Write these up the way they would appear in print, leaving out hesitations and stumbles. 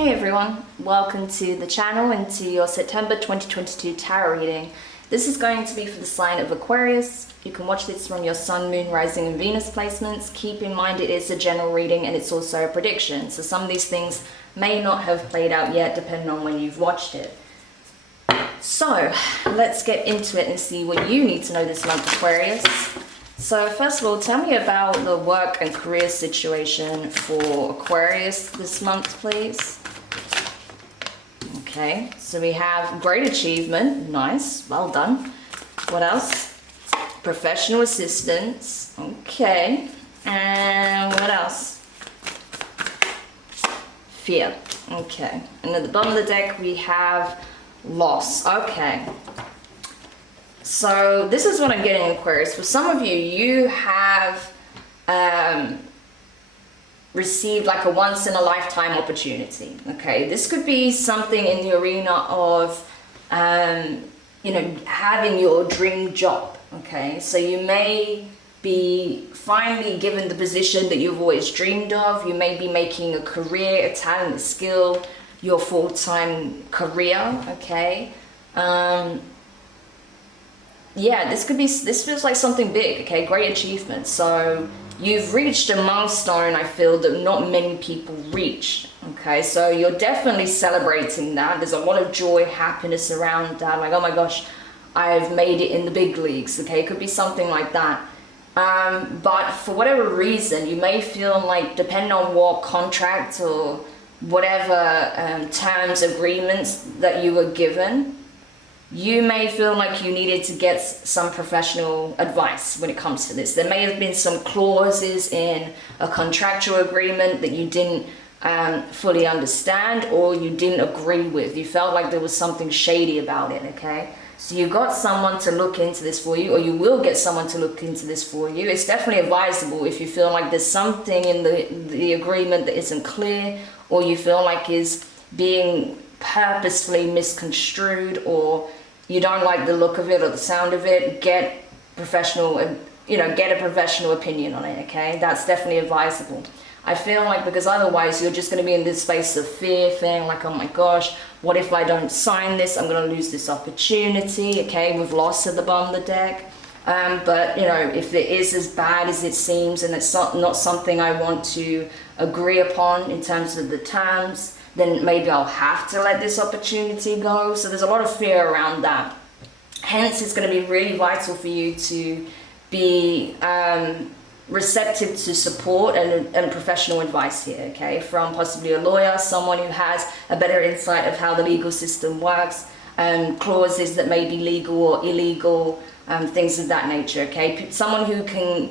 Hey everyone, welcome to the channel and to your September 2022 tarot reading. This is going to be for the sign of Aquarius. You can watch this from your Sun, Moon, Rising and Venus placements. Keep in mind it is a general reading and it's also a prediction. So some of these things may not have played out yet depending on when you've watched it. So let's get into it and see what you need to know this month, Aquarius. So first of all, tell me about the work and career situation for Aquarius this month, please. Okay, so we have great achievement. Nice, well done. What else? Professional assistance. Okay, and what else? Fear. Okay, and at the bottom of the deck we have loss. Okay. So this is what I'm getting, Aquarius. For some of you, you have received like a once-in-a-lifetime opportunity. Okay, this could be something in the arena of, having your dream job. Okay, so you may be finally given the position that you've always dreamed of. You may be making a career, a talent, a skill, your full-time career. Okay. Yeah, this feels like something big. Okay, great achievement. So you've reached a milestone, I feel, that not many people reach. Okay, so you're definitely celebrating that. There's a lot of joy, happiness around that. Like, oh my gosh, I've made it in the big leagues. Okay, it could be something like that. But for whatever reason, you may feel like, depending on what contract or whatever terms, agreements that you were given, you may feel like you needed to get some professional advice when it comes to this. There may have been some clauses in a contractual agreement that you didn't fully understand or you didn't agree with. You felt like there was something shady about it, okay? So you got someone to look into this for you, or you will get someone to look into this for you. It's definitely advisable if you feel like there's something in the agreement that isn't clear, or you feel like is being purposefully misconstrued, or you don't like the look of it or the sound of it, get professional, get a professional opinion on it, okay? That's definitely advisable. I feel like, because otherwise you're just going to be in this space of fear, feeling like, oh my gosh, what if I don't sign this? I'm going to lose this opportunity, okay? With loss at the bottom of the deck. But, if it is as bad as it seems and it's not something I want to agree upon in terms of the terms, then maybe I'll have to let this opportunity go. So there's a lot of fear around that. Hence, it's going to be really vital for you to be receptive to support and professional advice here, okay? From possibly a lawyer, someone who has a better insight of how the legal system works, clauses that may be legal or illegal, things of that nature, okay? Someone who can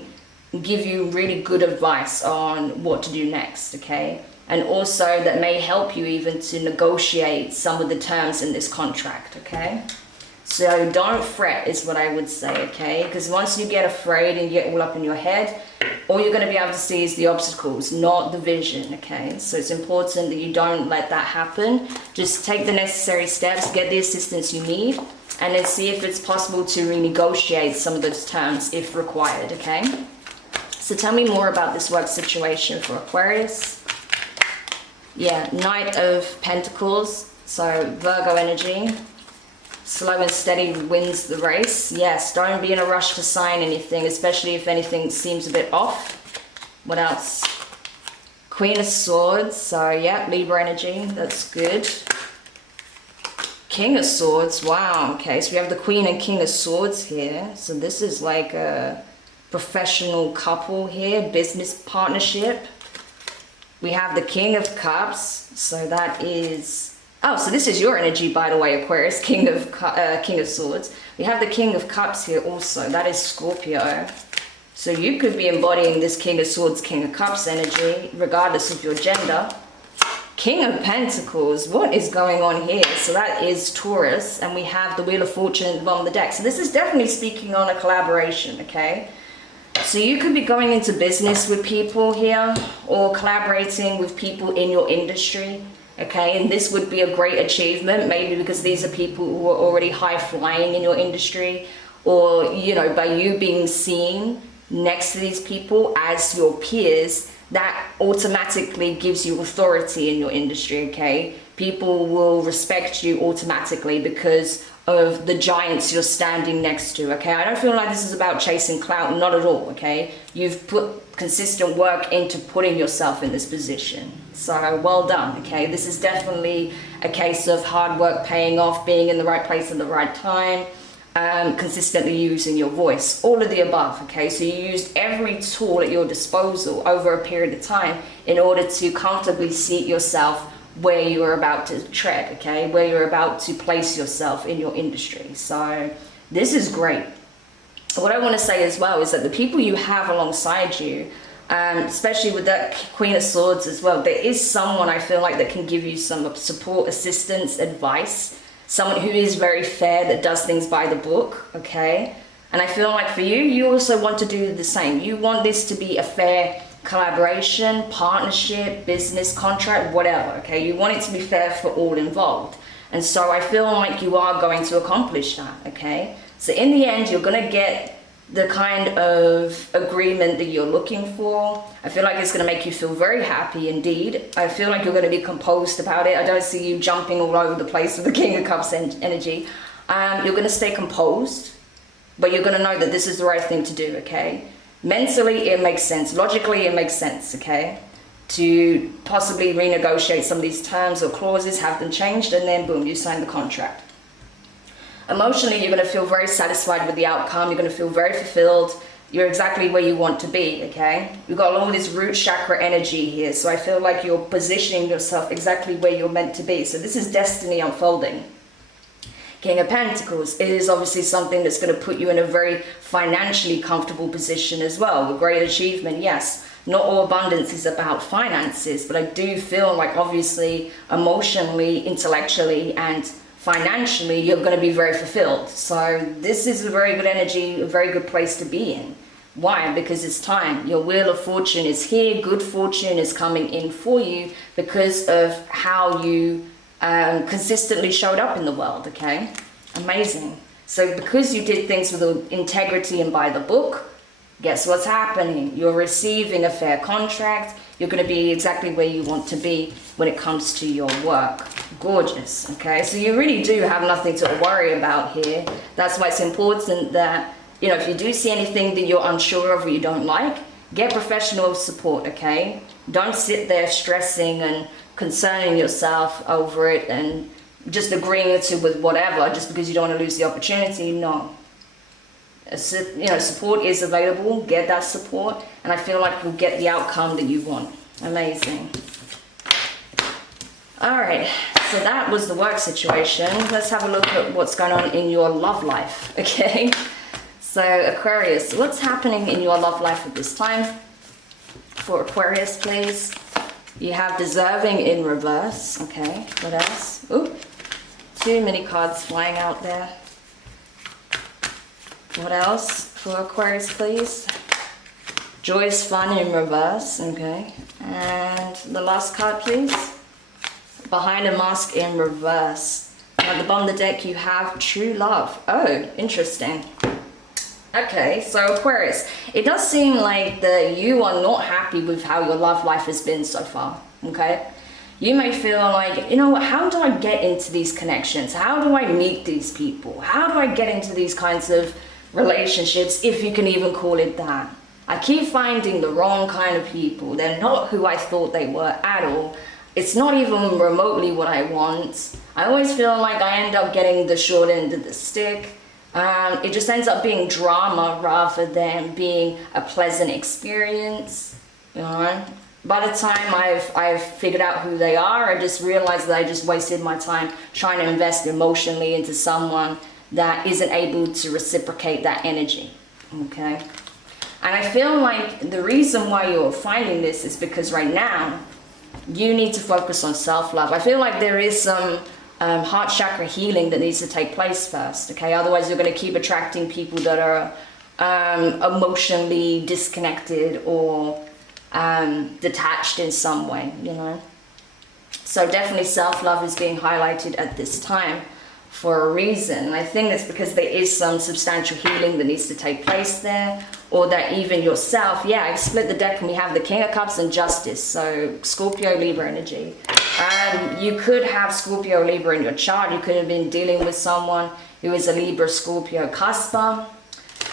give you really good advice on what to do next, okay? And also that may help you even to negotiate some of the terms in this contract, okay? So don't fret is what I would say, okay? Because once you get afraid and you get all up in your head, all you're going to be able to see is the obstacles, not the vision, okay? So it's important that you don't let that happen. Just take the necessary steps, get the assistance you need, and then see if it's possible to renegotiate some of those terms if required, okay? So tell me more about this work situation for Aquarius. Yeah, Knight of Pentacles, so Virgo energy. Slow and steady wins the race. Yes, don't be in a rush to sign anything, especially if anything seems a bit off. What else? Queen of Swords, so yeah, Libra energy, that's good. King of Swords, wow, okay, so we have the Queen and King of Swords here. So this is like a professional couple here, business partnership. We have the King of Cups, so that is, so this is your energy, by the way, Aquarius, King of Swords. We have the King of Cups here also, that is Scorpio. So you could be embodying this King of Swords, King of Cups energy, regardless of your gender. King of Pentacles, what is going on here? So that is Taurus, and we have the Wheel of Fortune at the bottom of the deck. So this is definitely speaking on a collaboration, okay? So you could be going into business with people here or collaborating with people in your industry, okay? And this would be a great achievement, maybe because these are people who are already high flying in your industry, or, by you being seen next to these people as your peers, that automatically gives you authority in your industry, okay? People will respect you automatically because of the giants you're standing next to, okay? I don't feel like this is about chasing clout, not at all, okay? You've put consistent work into putting yourself in this position. So well done, okay? This is definitely a case of hard work paying off, being in the right place at the right time, consistently using your voice, all of the above, okay? So you used every tool at your disposal over a period of time in order to comfortably seat yourself where you're about to tread, okay? Where you're about to place yourself in your industry. So this is great. What I want to say as well is that the people you have alongside you, especially with that Queen of Swords as well, there is someone I feel like that can give you some support, assistance, advice, someone who is very fair, that does things by the book, okay? And I feel like for you, you also want to do the same. You want this to be a fair collaboration, partnership, business, contract, whatever, okay? You want it to be fair for all involved. And so I feel like you are going to accomplish that, okay? So in the end, you're going to get the kind of agreement that you're looking for. I feel like it's going to make you feel very happy indeed. I feel like you're going to be composed about it. I don't see you jumping all over the place with the King of Cups energy. You're going to stay composed, but you're going to know that this is the right thing to do, okay? Mentally, it makes sense. Logically, it makes sense, okay? To possibly renegotiate some of these terms or clauses, have them changed, and then boom, you sign the contract. Emotionally, you're going to feel very satisfied with the outcome. You're going to feel very fulfilled. You're exactly where you want to be, okay? You've got all this root chakra energy here, so I feel like you're positioning yourself exactly where you're meant to be. So this is destiny unfolding. King of Pentacles, it is obviously something that's going to put you in a very financially comfortable position as well, with great achievement. Yes, not all abundance is about finances, but I do feel like obviously emotionally, intellectually, and financially, you're going to be very fulfilled. So this is a very good energy, a very good place to be in. Why? Because it's time. Your wheel of fortune is here. Good fortune is coming in for you because of how you consistently showed up in the world, okay? Amazing. So because you did things with integrity and by the book, guess what's happening? You're receiving a fair contract. You're going to be exactly where you want to be when it comes to your work. Gorgeous, okay? So you really do have nothing to worry about here. That's why it's important that, you know, if you do see anything that you're unsure of or you don't like, get professional support, okay? Don't sit there stressing and concerning yourself over it and just agreeing to with whatever just because you don't want to lose the opportunity. No. You know, support is available. Get that support, and I feel like you'll get the outcome that you want. Amazing. All right, so that was the work situation. Let's have a look at what's going on in your love life, okay? So Aquarius, what's happening in your love life at this time? For Aquarius, please. You have deserving in reverse, okay? What else? Ooh, too many cards flying out there. What else for Aquarius, please? Joyous fun in reverse, okay. And the last card, please. Behind a mask in reverse. At the bottom of the deck, you have true love. Oh, interesting. Okay, so Aquarius, it does seem like that you are not happy with how your love life has been so far, okay? You may feel like, you know what, how do I get into these connections? How do I meet these people? How do I get into these kinds of relationships, if you can even call it that? I keep finding the wrong kind of people. They're not who I thought they were at all. It's not even remotely what I want. I always feel like I end up getting the short end of the stick. It just ends up being drama rather than being a pleasant experience, you know? By the time I've figured out who they are, I just realized that I just wasted my time trying to invest emotionally into someone that isn't able to reciprocate that energy, okay? And I feel like the reason why you're finding this is because right now, you need to focus on self-love. I feel like there is some heart chakra healing that needs to take place first, okay? Otherwise, you're going to keep attracting people that are emotionally disconnected or detached in some way, you know? So definitely self-love is being highlighted at this time. for a reason. And I think it's because there is some substantial healing that needs to take place there, or that even yourself, yeah, I've split the deck and we have the King of Cups and Justice, so Scorpio, Libra energy. You could have Scorpio, Libra in your chart. You could have been dealing with someone who is a Libra, Scorpio cusper.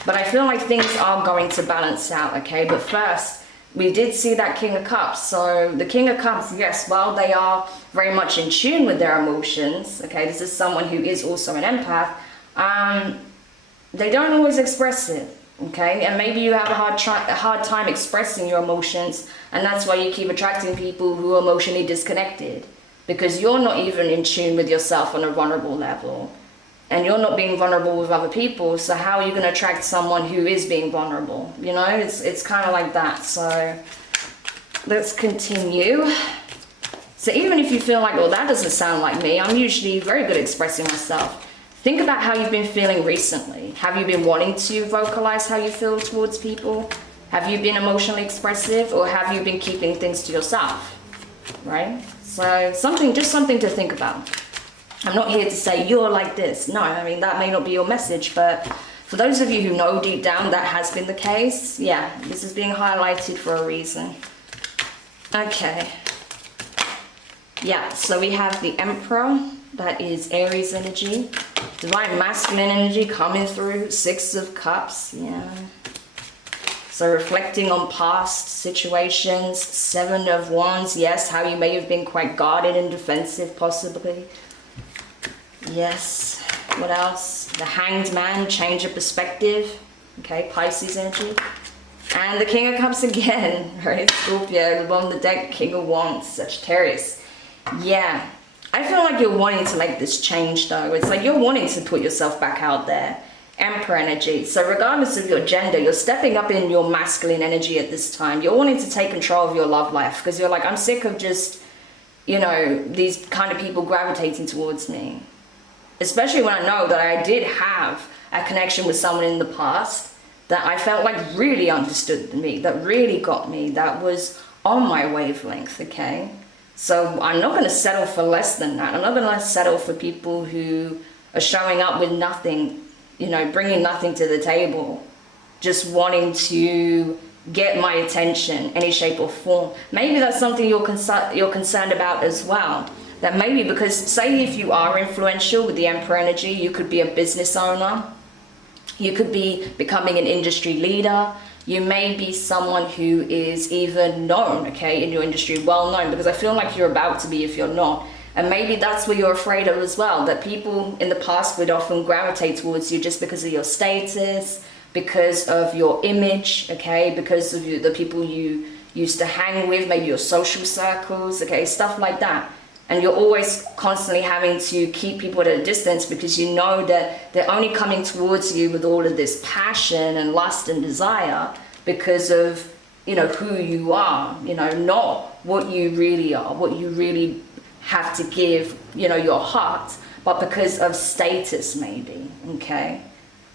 But I feel like things are going to balance out, okay? But first, we did see that King of Cups. So the King of Cups, yes, while they are very much in tune with their emotions, okay, this is someone who is also an empath, they don't always express it, okay? And maybe you have a hard time expressing your emotions, and that's why you keep attracting people who are emotionally disconnected, because you're not even in tune with yourself on a vulnerable level. And you're not being vulnerable with other people, so how are you going to attract someone who is being vulnerable? You know, it's kind of like that. So let's continue. So even if you feel like, well, that doesn't sound like me, I'm usually very good at expressing myself. Think about how you've been feeling recently. Have you been wanting to vocalize how you feel towards people? Have you been emotionally expressive, or have you been keeping things to yourself? Right? So just something to think about. I'm not here to say you're like this. No, I mean, that may not be your message, but for those of you who know deep down that has been the case, yeah, this is being highlighted for a reason. Okay. Yeah, so we have the Emperor, that is Aries energy. Divine masculine energy coming through, 6 of Cups, yeah. So reflecting on past situations, 7 of Wands, yes, how you may have been quite guarded and defensive possibly. Yes, what else? The Hanged Man, change of perspective. Okay, Pisces energy. And the King of Cups again, right? Scorpio, on the deck, King of Wands, Sagittarius. Yeah, I feel like you're wanting to make this change though. It's like you're wanting to put yourself back out there. Emperor energy. So regardless of your gender, you're stepping up in your masculine energy at this time. You're wanting to take control of your love life, because you're like, I'm sick of just, you know, these kind of people gravitating towards me. Especially when I know that I did have a connection with someone in the past that I felt like really understood me, that really got me, that was on my wavelength, okay? So I'm not going to settle for less than that. I'm not going to settle for people who are showing up with nothing, you know, bringing nothing to the table, just wanting to get my attention, any shape or form. Maybe that's something you're concerned about as well. That maybe, because say if you are influential with the Emperor energy, you could be a business owner, you could be becoming an industry leader, you may be someone who is even known, okay, in your industry, well known, because I feel like you're about to be if you're not. And maybe that's what you're afraid of as well, that people in the past would often gravitate towards you just because of your status, because of your image, okay, because of the people you used to hang with, maybe your social circles, okay, stuff like that. And you're always constantly having to keep people at a distance because you know that they're only coming towards you with all of this passion and lust and desire because of, you know, who you are, you know, not what you really are, what you really have to give, you know, your heart, but because of status maybe, okay?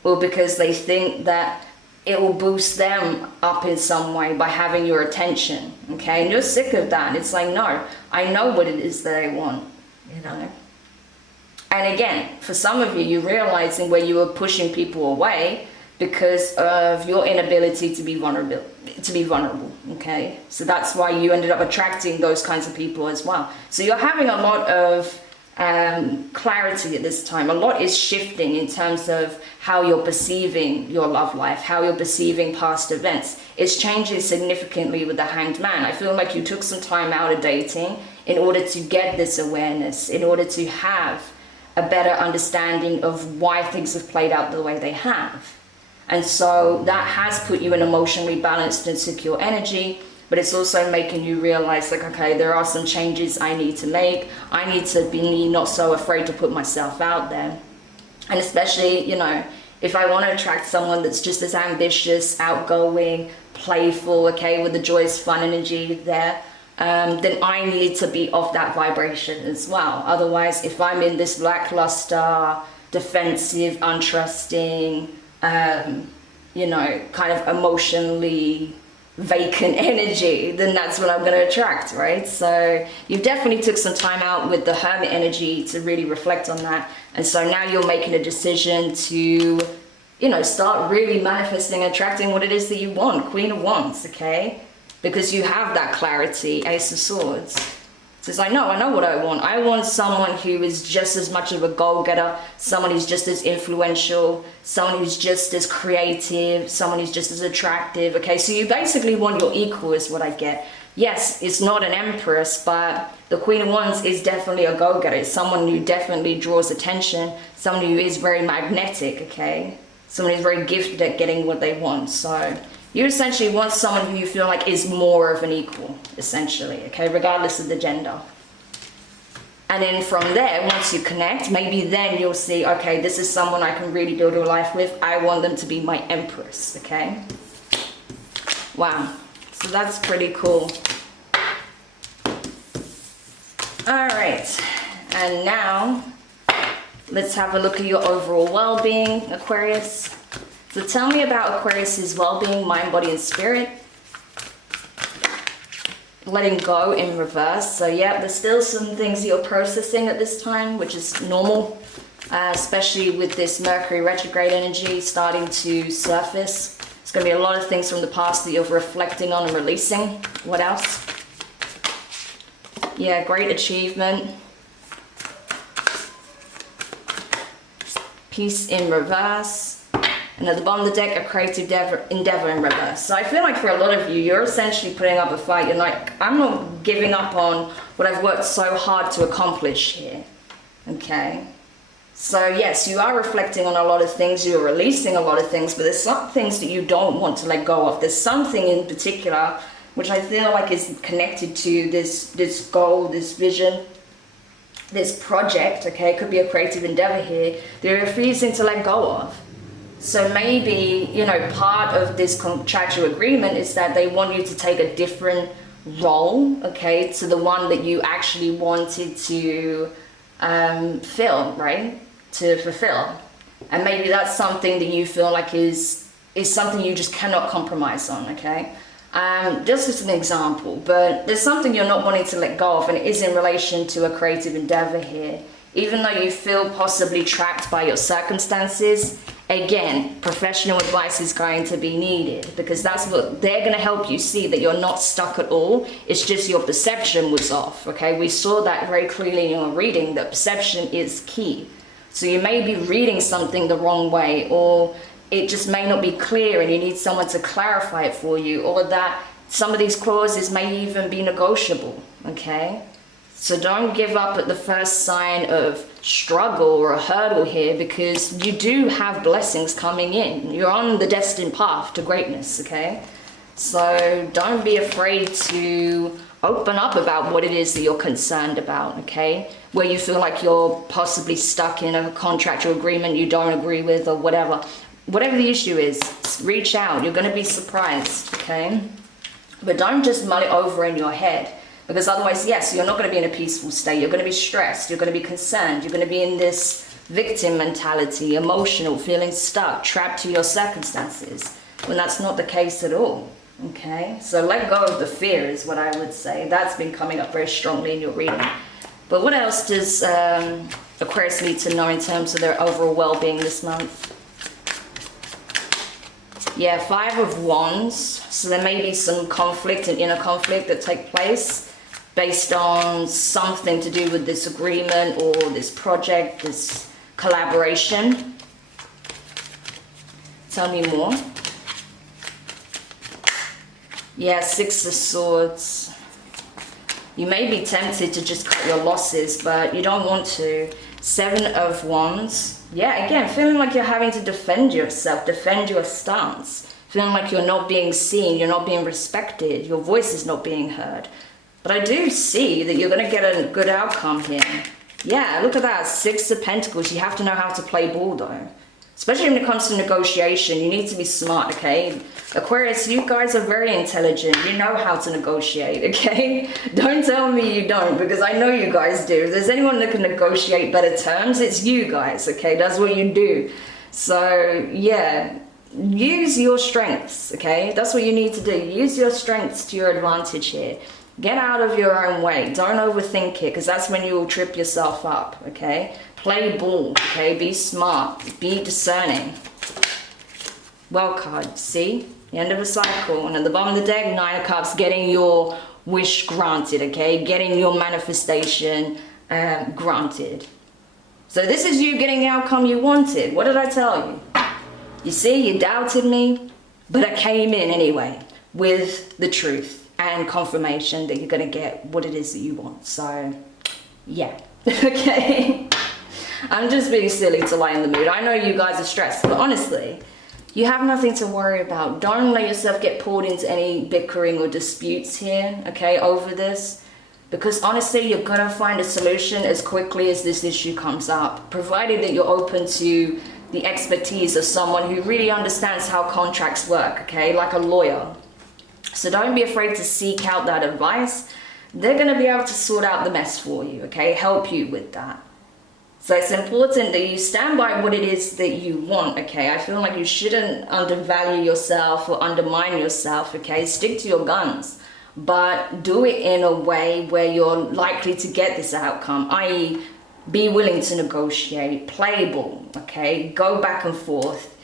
Or because they think that it will boost them up in some way by having your attention, okay? And you're sick of that. It's like, no, I know what it is that I want, you know? And again, for some of you, you're realizing where you were pushing people away because of your inability to be vulnerable, okay? So that's why you ended up attracting those kinds of people as well. So you're having a lot of clarity at this time. A lot is shifting in terms of how you're perceiving your love life, how you're perceiving past events. It's changing significantly with the Hanged Man. I feel like you took some time out of dating in order to get this awareness, in order to have a better understanding of why things have played out the way they have. And so that has put you in emotionally balanced and secure energy, but it's also making you realize, like, okay, there are some changes I need to make. I need to be not so afraid to put myself out there. And especially, you know, if I want to attract someone that's just as ambitious, outgoing, playful, okay, with the joyous, fun energy there, then I need to be of that vibration as well. Otherwise, if I'm in this lackluster, defensive, untrusting, you know, kind of emotionally vacant energy, then that's what I'm going to attract, right? So you've definitely took some time out with the Hermit energy to really reflect on that. And so now you're making a decision to, you know, start really manifesting, attracting what it is that you want, Queen of Wands, okay? Because you have that clarity, Ace of Swords. So it's like, no, I know what I want. I want someone who is just as much of a goal-getter, someone who's just as influential, someone who's just as creative, someone who's just as attractive, okay? So you basically want your equal is what I get. Yes, it's not an empress, but the Queen of Wands is definitely a go-getter. It's someone who definitely draws attention, someone who is very magnetic, okay? Someone who's very gifted at getting what they want. So you essentially want someone who you feel like is more of an equal, essentially, okay, regardless of the gender. And then from there, once you connect, maybe then you'll see, okay, this is someone I can really build a life with. I want them to be my empress, okay? Wow, so that's pretty cool. All right, and now let's have a look at your overall well-being, Aquarius. So tell me about Aquarius's well-being, mind, body, and spirit. Letting go in reverse. So yeah, there's still some things you're processing at this time, which is normal, especially with this Mercury retrograde energy starting to surface. It's going to be a lot of things from the past that you're reflecting on and releasing. What else? Yeah, great achievement. Peace in reverse. And at the bottom of the deck, a creative endeavor in reverse. So I feel like for a lot of you, you're essentially putting up a fight. You're like, I'm not giving up on what I've worked so hard to accomplish here. Okay? So yes, you are reflecting on a lot of things. You're releasing a lot of things. But there's some things that you don't want to let go of. There's something in particular which I feel like is connected to this goal, this vision, this project. Okay? It could be a creative endeavor here. They're refusing to let go of. So maybe, you know, part of this contractual agreement is that they want you to take a different role, okay, to the one that you actually wanted to fill, right? To fulfill. And maybe that's something that you feel like is something you just cannot compromise on, okay? Just as an example, but there's something you're not wanting to let go of, and it is in relation to a creative endeavor here. Even though you feel possibly trapped by your circumstances, again, professional advice is going to be needed, because that's what they're going to help you see, that you're not stuck at all. It's just your perception was off, okay? We saw that very clearly in your reading, that perception is key. So you may be reading something the wrong way, or it just may not be clear and you need someone to clarify it for you, or that some of these clauses may even be negotiable, okay? So don't give up at the first sign of struggle or a hurdle here, because you do have blessings coming in. You're on the destined path to greatness, okay? So don't be afraid to open up about what it is that you're concerned about, okay? Where you feel like you're possibly stuck in a contractual agreement you don't agree with, or whatever. Whatever the issue is, reach out. You're going to be surprised, okay? But don't just mull it over in your head. Because otherwise, yes, you're not going to be in a peaceful state. You're going to be stressed. You're going to be concerned. You're going to be in this victim mentality, emotional, feeling stuck, trapped to your circumstances, when that's not the case at all. Okay? So let go of the fear is what I would say. That's been coming up very strongly in your reading. But what else does Aquarius need to know in terms of their overall well-being this month? Yeah, 5 of Wands. So there may be some conflict and inner conflict that take place based on something to do with this agreement or this project, this collaboration. Tell me more. Yeah, 6 of Swords. You may be tempted to just cut your losses, but you don't want to. 7 of Wands. Yeah, again, feeling like you're having to defend yourself, defend your stance. Feeling like you're not being seen, you're not being respected, your voice is not being heard. But I do see that you're going to get a good outcome here. Yeah, look at that, 6 of Pentacles. You have to know how to play ball though. Especially when it comes to negotiation, you need to be smart, okay? Aquarius, you guys are very intelligent. You know how to negotiate, okay? Don't tell me you don't, because I know you guys do. If there's anyone that can negotiate better terms, it's you guys, okay? That's what you do. So, yeah, use your strengths, okay? That's what you need to do. Use your strengths to your advantage here. Get out of your own way. Don't overthink it, because that's when you will trip yourself up, okay? Play ball, okay? Be smart. Be discerning. Well card, see? The end of a cycle. And at the bottom of the deck, 9 of Cups, getting your wish granted, okay? Getting your manifestation granted. So this is you getting the outcome you wanted. What did I tell you? You see, you doubted me, but I came in anyway with the truth and confirmation that you're going to get what it is that you want. So, yeah. Okay. I'm just being silly to lighten the mood. I know you guys are stressed, but honestly, you have nothing to worry about. Don't let yourself get pulled into any bickering or disputes here, okay, over this. Because honestly, you're going to find a solution as quickly as this issue comes up, provided that you're open to the expertise of someone who really understands how contracts work, okay, like a lawyer. So don't be afraid to seek out that advice. They're going to be able to sort out the mess for you, okay, help you with that. So it's important that you stand by what it is that you want, okay? I feel like you shouldn't undervalue yourself or undermine yourself, okay? Stick to your guns, but do it in a way where you're likely to get this outcome, i.e., be willing to negotiate, play ball, okay? Go back and forth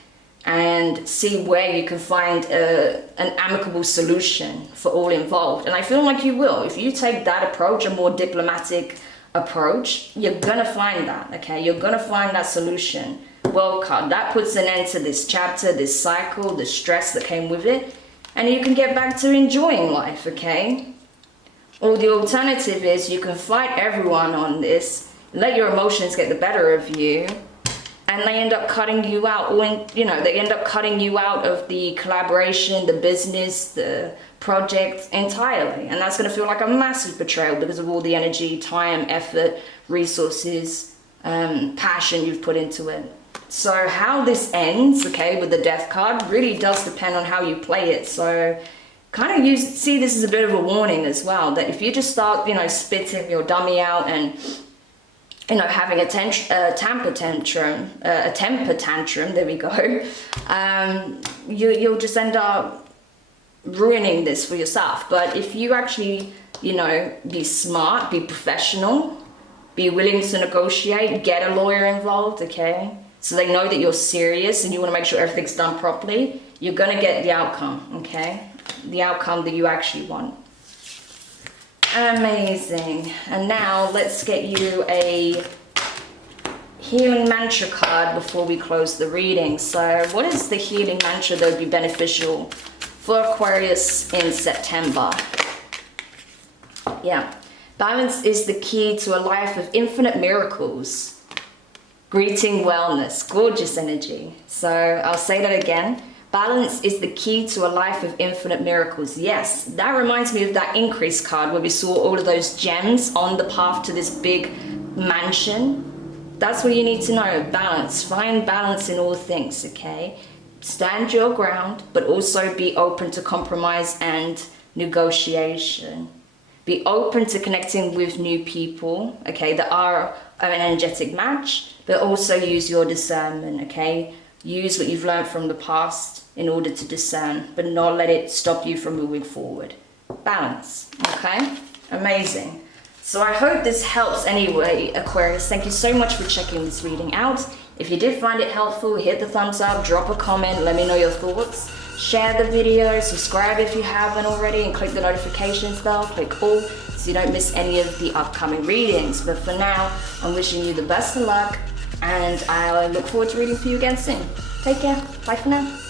and see where you can find an amicable solution for all involved. And I feel like you will. If you take that approach, a more diplomatic approach, you're gonna find that, okay? You're gonna find that solution. Well, card, that puts an end to this chapter, this cycle, the stress that came with it, and you can get back to enjoying life, okay? Or the alternative is you can fight everyone on this, let your emotions get the better of you, and they end up cutting you out, or, you know, they end up cutting you out of the collaboration, the business, the project entirely. And that's going to feel like a massive betrayal because of all the energy, time, effort, resources, passion you've put into it. So how this ends, okay, with the Death card really does depend on how you play it. So kind of see this as a bit of a warning as well, that if you just start, you know, spitting your dummy out and, you know, having a temper tantrum, there we go, you'll just end up ruining this for yourself. But if you actually, you know, be smart, be professional, be willing to negotiate, get a lawyer involved, okay, so they know that you're serious and you want to make sure everything's done properly, you're going to get the outcome, okay, the outcome that you actually want. Amazing. And now let's get you a healing mantra card before we close the reading. So what is the healing mantra that would be beneficial for Aquarius in September? Yeah. Balance is the key to a life of infinite miracles. Greeting wellness. Gorgeous energy. So I'll say that again. Balance is the key to a life of infinite miracles. Yes, that reminds me of that increase card where we saw all of those gems on the path to this big mansion. That's what you need to know. Balance. Find balance in all things, okay? Stand your ground, but also be open to compromise and negotiation. Be open to connecting with new people, okay, that are an energetic match, but also use your discernment, okay? Use what you've learned from the past in order to discern, but not let it stop you from moving forward. Balance, okay? Amazing. So I hope this helps anyway, Aquarius. Thank you so much for checking this reading out. If you did find it helpful, hit the thumbs up, drop a comment, let me know your thoughts. Share the video, subscribe if you haven't already, and click the notifications bell, click all, so you don't miss any of the upcoming readings. But for now, I'm wishing you the best of luck, and I look forward to reading for you again soon. Take care. Bye for now.